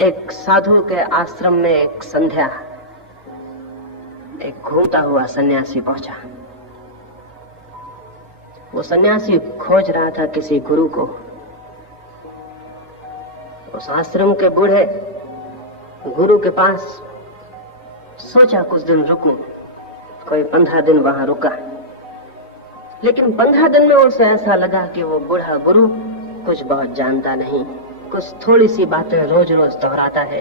एक साधु के आश्रम में एक संध्या एक घूमता हुआ सन्यासी पहुंचा। वो सन्यासी खोज रहा था किसी गुरु को। उस आश्रम के बूढ़े गुरु के पास सोचा कुछ दिन रुकूं। कोई 15 दिन वहां रुका, लेकिन 15 दिन में उसे ऐसा लगा कि वो बूढ़ा गुरु कुछ बहुत जानता नहीं, कुछ थोड़ी सी बातें रोज रोज दोहराता है।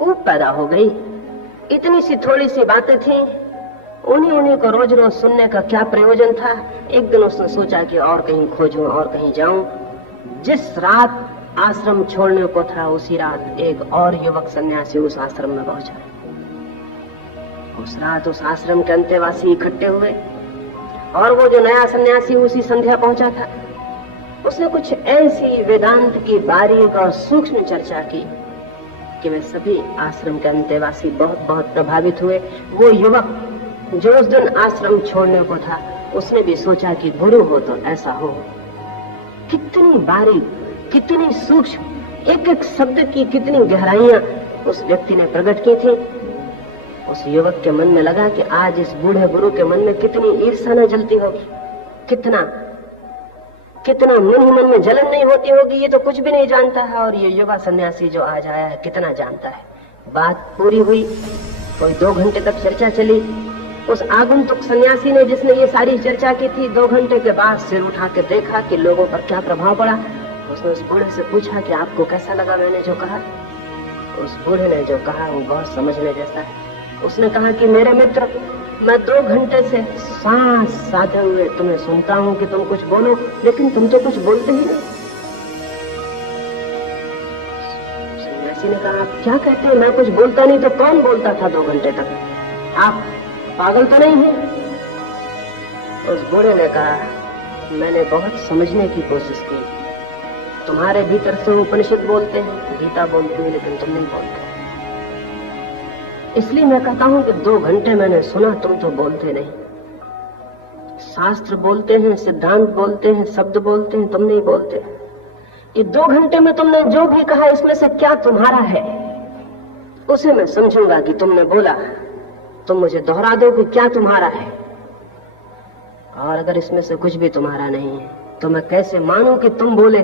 ऊब पैदा हो गई। इतनी सी थोड़ी सी बातें थी, उन्हीं को रोज रोज सुनने का क्या प्रयोजन था। एक दिन उसने सोचा कि और कहीं खोजूं और कहीं जाऊं। जिस रात आश्रम छोड़ने को था उसी रात एक और युवक सन्यासी उस आश्रम में पहुंचा। उस रात उस आश्रम के अंतेवासी इकट्ठे हुए और वो जो नया सन्यासी उसी संध्या पहुंचा था, उसने कुछ ऐसी वेदांत की बारीक और सूक्ष्म चर्चा की कि वे सभी आश्रम के अंतेवासी बहुत बहुत प्रभावित हुए। वो युवक जो उस दिन आश्रम छोड़ने को था, उसने भी सोचा कि गुरु हो तो ऐसा हो। कितनी बारीक, कितनी सूक्ष्म, एक एक शब्द की कितनी गहराइयां उस व्यक्ति ने प्रकट की थी। उस युवक के मन में लगा कि आज इस बूढ़े गुरु के मन में कितनी ईर्ष्या न जलती होगी, कितना मन में जलन नहीं होती होगी। ये तो कुछ भी नहीं जानता है, और ये युवा सन्यासी जो आज आया है कितना जानता है। बात पूरी हुई, कोई 2 घंटे तक चर्चा चली। उस आगंतुक सन्यासी ने, जिसने ये सारी चर्चा की थी, 2 घंटे के बाद सिर उठा के देखा कि लोगों पर क्या प्रभाव पड़ा। उसने उस बूढ़े से पूछा कि आपको कैसा लगा मैंने जो कहा। उस बूढ़े ने जो कहा वो बहुत समझने जैसा है। उसने कहा कि मेरे मित्र, मैं 2 घंटे से सांस साधे हुए तुम्हें सुनता हूं कि तुम कुछ बोलो, लेकिन तुम तो कुछ बोलते ही नहीं। सन्यासी ने कहा, आप क्या कहते हैं? मैं कुछ बोलता नहीं तो कौन बोलता था 2 घंटे तक? आप पागल तो नहीं है? उस बूढ़े ने कहा, मैंने बहुत समझने की कोशिश की। तुम्हारे भीतर से उपनिषद बोलते हैं, गीता बोलती है, लेकिन तुम नहीं बोलते। इसलिए मैं कहता हूं कि 2 घंटे मैंने सुना, तुम तो बोलते नहीं। शास्त्र बोलते हैं, सिद्धांत बोलते हैं, शब्द बोलते हैं, तुम नहीं बोलते। ये 2 घंटे में तुमने जो भी कहा, इसमें से क्या तुम्हारा है, उसे मैं समझूंगा कि तुमने बोला। तुम मुझे दोहरा दो कि क्या तुम्हारा है, और अगर इसमें से कुछ भी तुम्हारा नहीं है तो मैं कैसे मानूं कि तुम बोले?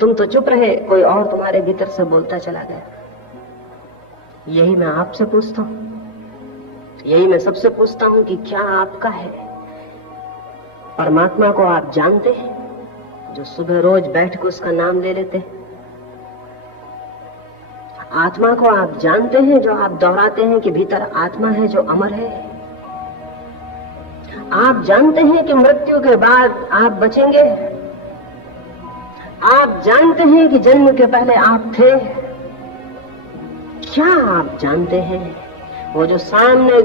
तुम तो चुप रहे, कोई और तुम्हारे भीतर से बोलता चला गया। यही मैं आपसे पूछता हूं, यही मैं सबसे पूछता हूं कि क्या आपका है? परमात्मा को आप जानते हैं, जो सुबह रोज बैठ के उसका नाम ले लेते हैं? आत्मा को आप जानते हैं, जो आप दोहराते हैं कि भीतर आत्मा है जो अमर है? आप जानते हैं कि मृत्यु के बाद आप बचेंगे? आप जानते हैं कि जन्म के पहले आप थे? क्या आप जानते हैं? वो जो सामने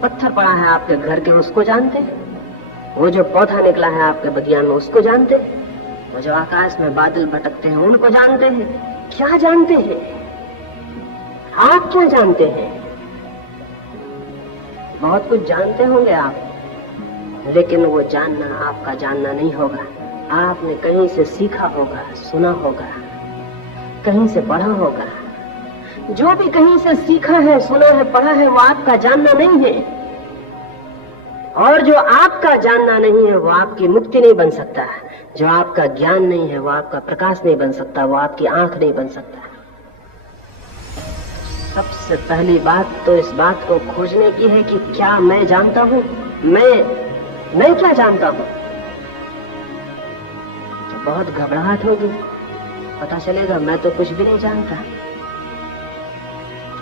पत्थर पड़ा है आपके घर के, उसको जानते हैं? वो जो पौधा निकला है आपके बगिया में, उसको जानते हैं? वो जो आकाश में बादल भटकते हैं, उनको जानते हैं? क्या जानते हैं? आप क्या जानते हैं? बहुत कुछ जानते होंगे आप, लेकिन वो जानना आपका जानना नहीं होगा। आपने कहीं से सीखा होगा, सुना होगा, कहीं से पढ़ा होगा। जो भी कहीं से सीखा है, सुना है, पढ़ा है, वो आपका जानना नहीं है। और जो आपका जानना नहीं है वो आपकी मुक्ति नहीं बन सकता। जो आपका ज्ञान नहीं है वो आपका प्रकाश नहीं बन सकता, वो आपकी आंख नहीं बन सकता। सबसे पहली बात तो इस बात को खोजने की है कि क्या मैं जानता हूं? मैं क्या जानता हूं? तो बहुत घबराहट होगी, पता चलेगा मैं तो कुछ भी नहीं जानता,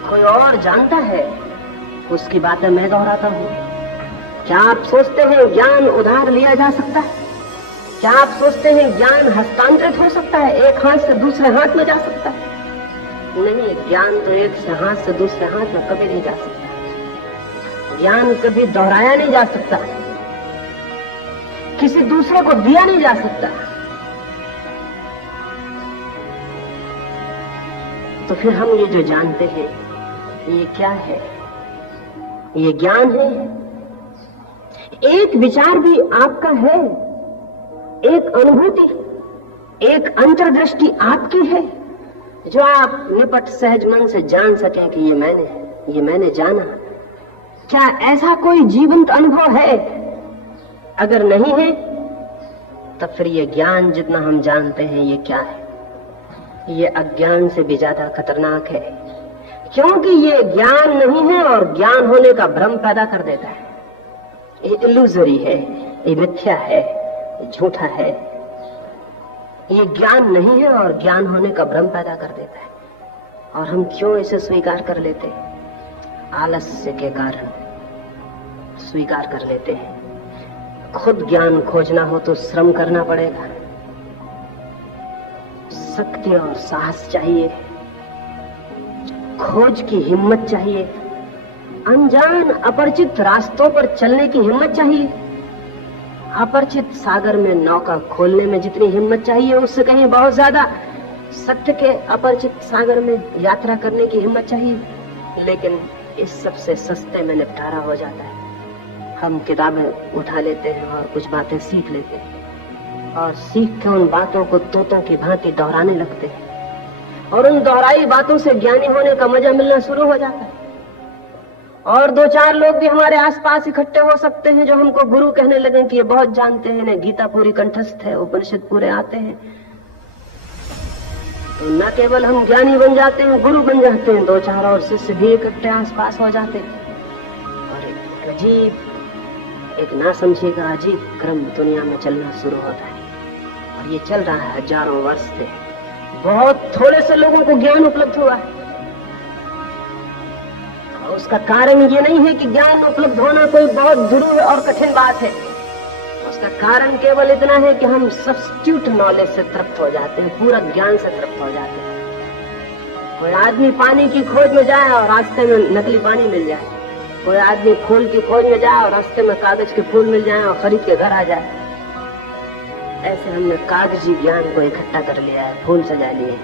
कोई और जानता है, उसकी बातें मैं दोहराता हूं। क्या आप सोचते हैं ज्ञान उधार लिया जा सकता है? क्या आप सोचते हैं ज्ञान हस्तांतरित हो सकता है, एक हाथ से दूसरे हाथ में जा सकता है? नहीं, ज्ञान तो एक से हाथ से दूसरे हाथ में कभी नहीं जा सकता। ज्ञान कभी दोहराया नहीं जा सकता, किसी दूसरे को दिया नहीं जा सकता। तो फिर हम ये जो जानते हैं, ये क्या है? ये ज्ञान है? एक विचार भी आपका है, एक अनुभूति, एक अंतर्दृष्टि आपकी है, जो आप निपट सहज मन से जान सकें कि ये मैंने जाना। क्या ऐसा कोई जीवंत अनुभव है? अगर नहीं है तब फिर ये ज्ञान जितना हम जानते हैं ये क्या है? ये अज्ञान से भी ज्यादा खतरनाक है, क्योंकि ये ज्ञान नहीं है और ज्ञान होने का भ्रम पैदा कर देता है। ये इल्यूजरी है, ये मिथ्या है, ये झूठा है। ये ज्ञान नहीं है और ज्ञान होने का भ्रम पैदा कर देता है। और हम क्यों इसे स्वीकार कर लेते हैं? आलस्य के कारण स्वीकार कर लेते हैं। खुद ज्ञान खोजना हो तो श्रम करना पड़ेगा, शक्ति और साहस चाहिए, खोज की हिम्मत चाहिए, अनजान अपरिचित रास्तों पर चलने की हिम्मत चाहिए। अपरिचित सागर में नौका खोलने में जितनी हिम्मत चाहिए उससे कहीं बहुत ज्यादा सत्य के अपरिचित सागर में यात्रा करने की हिम्मत चाहिए। लेकिन इस सबसे सस्ते में निपटारा हो जाता है। हम किताबें उठा लेते हैं और कुछ बातें सीख लेते हैं और सीख के उन बातों को तोतों की भांति दोहराने लगते हैं और उन दोहराई बातों से ज्ञानी होने का मजा मिलना शुरू हो जाता है। और दो चार लोग भी हमारे आसपास इकट्ठे हो सकते हैं जो हमको गुरु कहने लगे कि ये बहुत जानते हैं, इन्हें गीता पूरी कंठस्थ है, उपनिषद पूरे आते हैं। तो न केवल हम ज्ञानी बन जाते हैं, गुरु बन जाते हैं, दो चार और शिष्य भी इकट्ठे आसपास हो जाते हैं और एक अजीब, एक नासमझी का अजीब क्रम दुनिया में चलना शुरू होता है। और ये चल रहा है हजारों वर्ष से। बहुत थोड़े से लोगों को ज्ञान उपलब्ध हुआ है। और उसका कारण ये नहीं है कि ज्ञान उपलब्ध होना कोई बहुत दुरूह और कठिन बात है। उसका कारण केवल इतना है कि हम सब्स्टिट्यूट नॉलेज से तृप्त हो जाते हैं, पूरा ज्ञान से तृप्त हो जाते हैं। कोई आदमी पानी की खोज में जाए और रास्ते में नकली पानी मिल जाए, कोई आदमी फूल की खोज में जाए और रास्ते में कागज के फूल मिल जाए और खरीद के घर आ जाए। ऐसे हमने कागजी ज्ञान को इकट्ठा कर लिया है, फूल सजा लिए,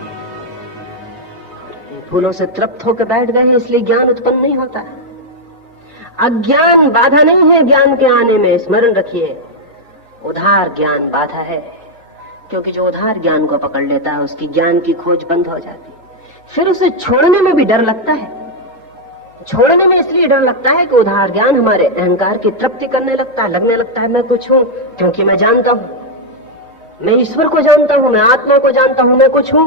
फूलों से तृप्त होकर बैठ गए, इसलिए ज्ञान उत्पन्न नहीं होता। अज्ञान बाधा नहीं है ज्ञान के आने में, स्मरण रखिए। उधार ज्ञान बाधा है, क्योंकि जो उधार ज्ञान को पकड़ लेता है उसकी ज्ञान की खोज बंद हो जाती है। फिर उसे छोड़ने में भी डर लगता है। छोड़ने में इसलिए डर लगता है कि उधार ज्ञान हमारे अहंकार की तृप्ति करने लगता है, लगने लगता है मैं कुछ हूं, क्योंकि मैं जानता हूं, मैं ईश्वर को जानता हूं, मैं आत्मा को जानता हूं, मैं कुछ हूं,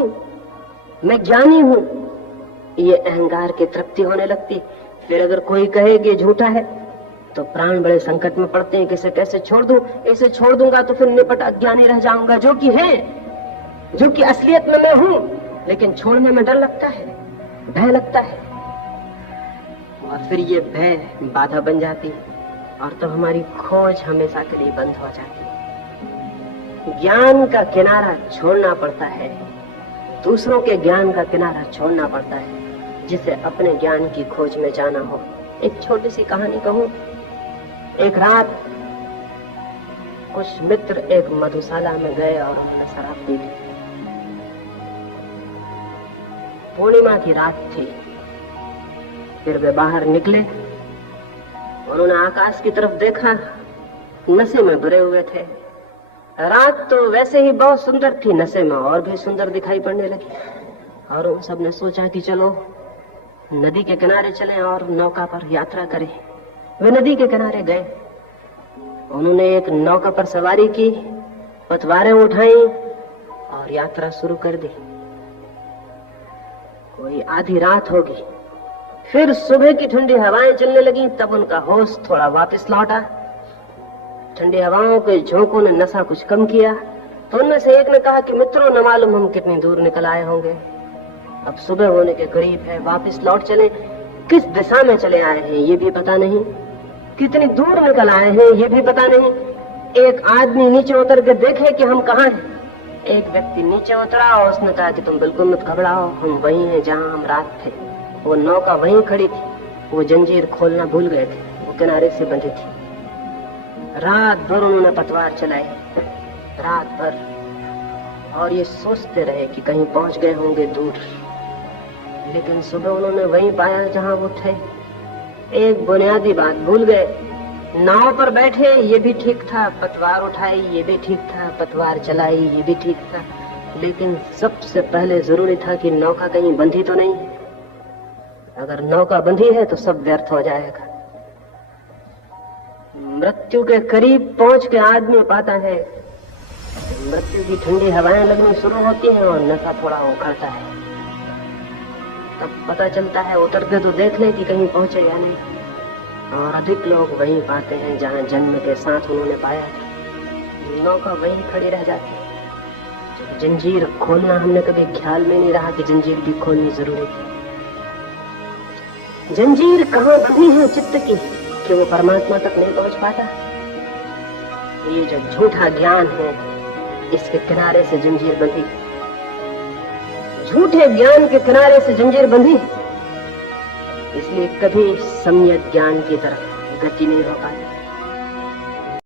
मैं ज्ञानी हूं। ये अहंकार की तृप्ति होने लगती। फिर अगर कोई कहे कि झूठा है तो प्राण बड़े संकट में पड़ते हैं कि इसे कैसे छोड़ दूं, इसे छोड़ दूंगा तो फिर निपट अज्ञानी रह जाऊंगा, जो कि है, जो कि असलियत में मैं हूं, लेकिन छोड़ने में डर लगता है, भय लगता है। और फिर ये भय बाधा बन जाती है और तब हमारी खोज हमेशा के लिए बंद हो जाती है। ज्ञान का किनारा छोड़ना पड़ता है, दूसरों के ज्ञान का किनारा छोड़ना पड़ता है, जिसे अपने ज्ञान की खोज में जाना हो। एक छोटी सी कहानी कहूं। एक रात कुछ मित्र एक मधुशाला में गए और उन्होंने शराब पी ली। पूर्णिमा की रात थी। फिर वे बाहर निकले, उन्होंने आकाश की तरफ देखा, नशे में भरे हुए थे। रात तो वैसे ही बहुत सुंदर थी, नशे में और भी सुंदर दिखाई पड़ने लगी। और उन सब ने सोचा कि चलो नदी के किनारे चलें और नौका पर यात्रा करें। वे नदी के किनारे गए, उन्होंने एक नौका पर सवारी की, पतवारें उठाई और यात्रा शुरू कर दी। कोई आधी रात होगी, फिर सुबह की ठंडी हवाएं चलने लगी। तब उनका होश थोड़ा वापस लौटा। ठंडी हवाओं के झोंकों ने नशा कुछ कम किया। तो उनमें से एक ने कहा कि मित्रों, न मालूम हम कितनी दूर निकल आए होंगे, अब सुबह होने के करीब है, वापस लौट चले। किस दिशा में चले आए हैं ये भी पता नहीं, कितनी दूर निकल आए हैं ये भी पता नहीं। एक आदमी नीचे उतर के देखे कि हम कहाँ हैं। एक व्यक्ति नीचे उतरा और उसने कहा कि तुम बिल्कुल मत घबराओ, हम वही हैं जहाँ हम रात थे। वो नौका वहीं खड़ी थी, वो जंजीर खोलना भूल गए थे, वो किनारे से बंधी थी। रात भर उन्होंने पतवार चलाई, रात भर, और ये सोचते रहे कि कहीं पहुंच गए होंगे दूर। लेकिन सुबह उन्होंने वहीं पाया जहां वो थे। एक बुनियादी बात भूल गए, नाव पर बैठे ये भी ठीक था, पतवार उठाई ये भी ठीक था, पतवार चलाई ये भी ठीक था, लेकिन सबसे पहले जरूरी था कि नौका कहीं बंधी तो नहीं। अगर नौका बंधी है तो सब व्यर्थ हो जाएगा। मृत्यु के करीब पहुंच के आदमी पाता है मृत्यु की ठंडी हवाएं लगनी शुरू होती हैं और नशा थोड़ा उखड़ता है। तब पता चलता है उतर के तो देख ले कि कहीं पहुंचे या नहीं। और अधिक लोग वहीं पाते हैं जहां जन्म के साथ उन्होंने पाया था। नौका वहीं खड़ी रह जाती है। जंजीर खोलना हमने कभी ख्याल में नहीं रहा कि जंजीर भी खोलनी जरूरी थी। जंजीर कहाँ बंधी है चित्त की कि वो परमात्मा तक नहीं पहुंच पाता। ये जो झूठा ज्ञान है इसके किनारे से जंजीर बंधी, झूठे ज्ञान के किनारे से जंजीर बंधी, इसलिए कभी सम्यक ज्ञान की तरफ गति नहीं हो पाती।